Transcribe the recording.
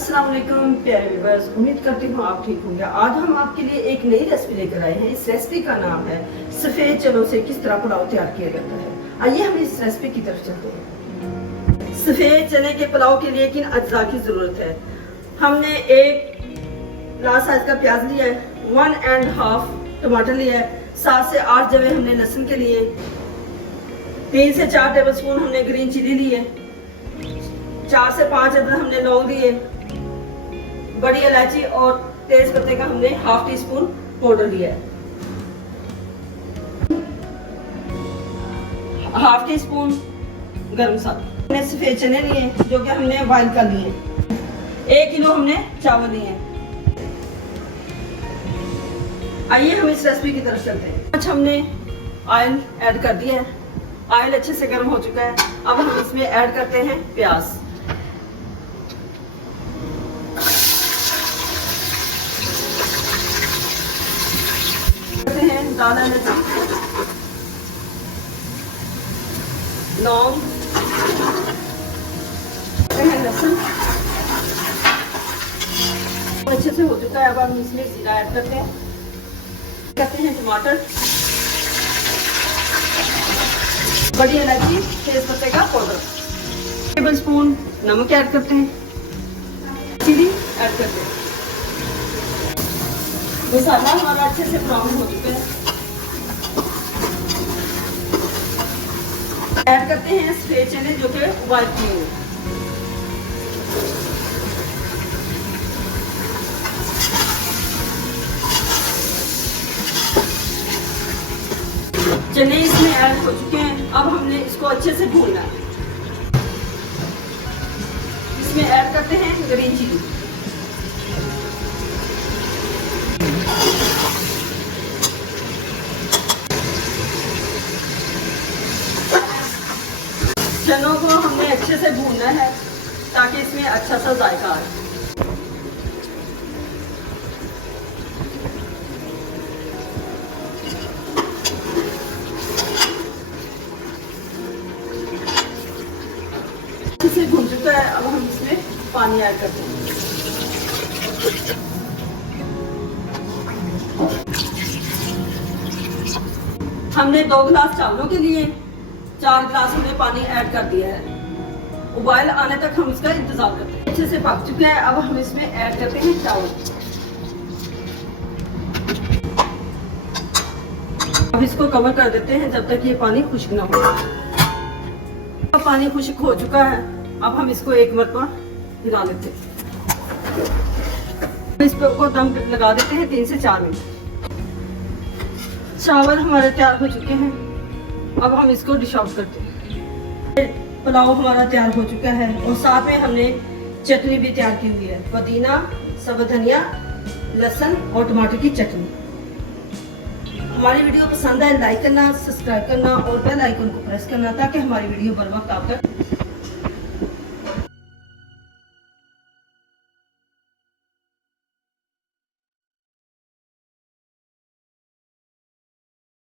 अस्सलाम वालेकुम प्यारे व्यूअर्स, उम्मीद करती हूँ आप ठीक होंगे। आज हम आपके लिए एक नई रेसिपी लेकर आए हैं। इस रेसिपी का नाम है सफ़ेद चनों से किस तरह पुलाव तैयार किया जाता है। आइए हम इस रेसिपी की तरफ चलते हैं। सफ़ेद चने के पुलाव के लिए किन अज्जा की ज़रूरत है। हमने एक लार्ज साइज का प्याज लिया है, 1.5 टमाटर लिया है, 7 से 8 जवे हमने लहसुन के लिए, 3 से 4 टेबल स्पून हमने ग्रीन चिली लिए, 4 से 5 अदद हमने लौंग लिए, बड़ी इलायची और तेज पत्ते का हमने 1/2 टीस्पून पाउडर लिया है, 1/2 टीस्पून गरम मसाला। हमने सफेद चने लिए जो कि हमने बॉइल कर लिए, 1 किलो हमने चावल लिए। आइए हम इस रेसिपी की तरफ चलते हैं। आज हमने ऑयल ऐड कर दिया है, ऑयल अच्छे से गर्म हो चुका है। अब हम इसमें ऐड करते हैं प्याज। दाना लौंग, लहसुन अच्छे से हो चुका है। अब हम इसमें जीरा ऐड करते हैं टमाटर, बड़ी इलायची, तेज पत्ते का पाउडर, टेबल स्पून नमक ऐड करते हैं, चिली ऐड करते हैं। मसाला हमारा अच्छे से ब्राउन हो चुका है। ऐड करते हैं सफेद चने जो कि उबाल किए हैं। चने इसमें ऐड हो चुके हैं। अब हमने इसको अच्छे से भूनना है। इसमें ऐड करते हैं ग्रीन चिली, चनों को हमने अच्छे से भूनना है ताकि इसमें अच्छा सा जायका आए। अच्छे से भून चुका है। अब हम इसमें पानी ऐड करते हैं। हमने 2 गिलास चावलों के लिए 4 गिलास हमने पानी ऐड कर दिया है। उबाल आने तक हम इसका इंतजार करते हैं। अच्छे से पक चुका है। अब हम इसमें ऐड करते हैं चावल। अब इसको कवर कर देते हैं जब तक ये पानी खुश्क ना हो। अब पानी खुश्क हो चुका है। अब हम इसको एक मरतबा हिला लेते हैं। इस को दम लगा देते हैं 3 से 4 मिनट। चावल हमारे तैयार हो चुके हैं। अब हम इसको डिश आउट करते हैं। पुलाव हमारा तैयार हो चुका है और साथ में हमने चटनी भी तैयार की हुई है, पुदीना, सब्ज़ धनिया, लहसुन और टमाटर की चटनी। हमारी वीडियो पसंद आए लाइक करना, सब्सक्राइब करना और बेल आइकन को प्रेस करना ताकि हमारी वीडियो बर वक्त आप तक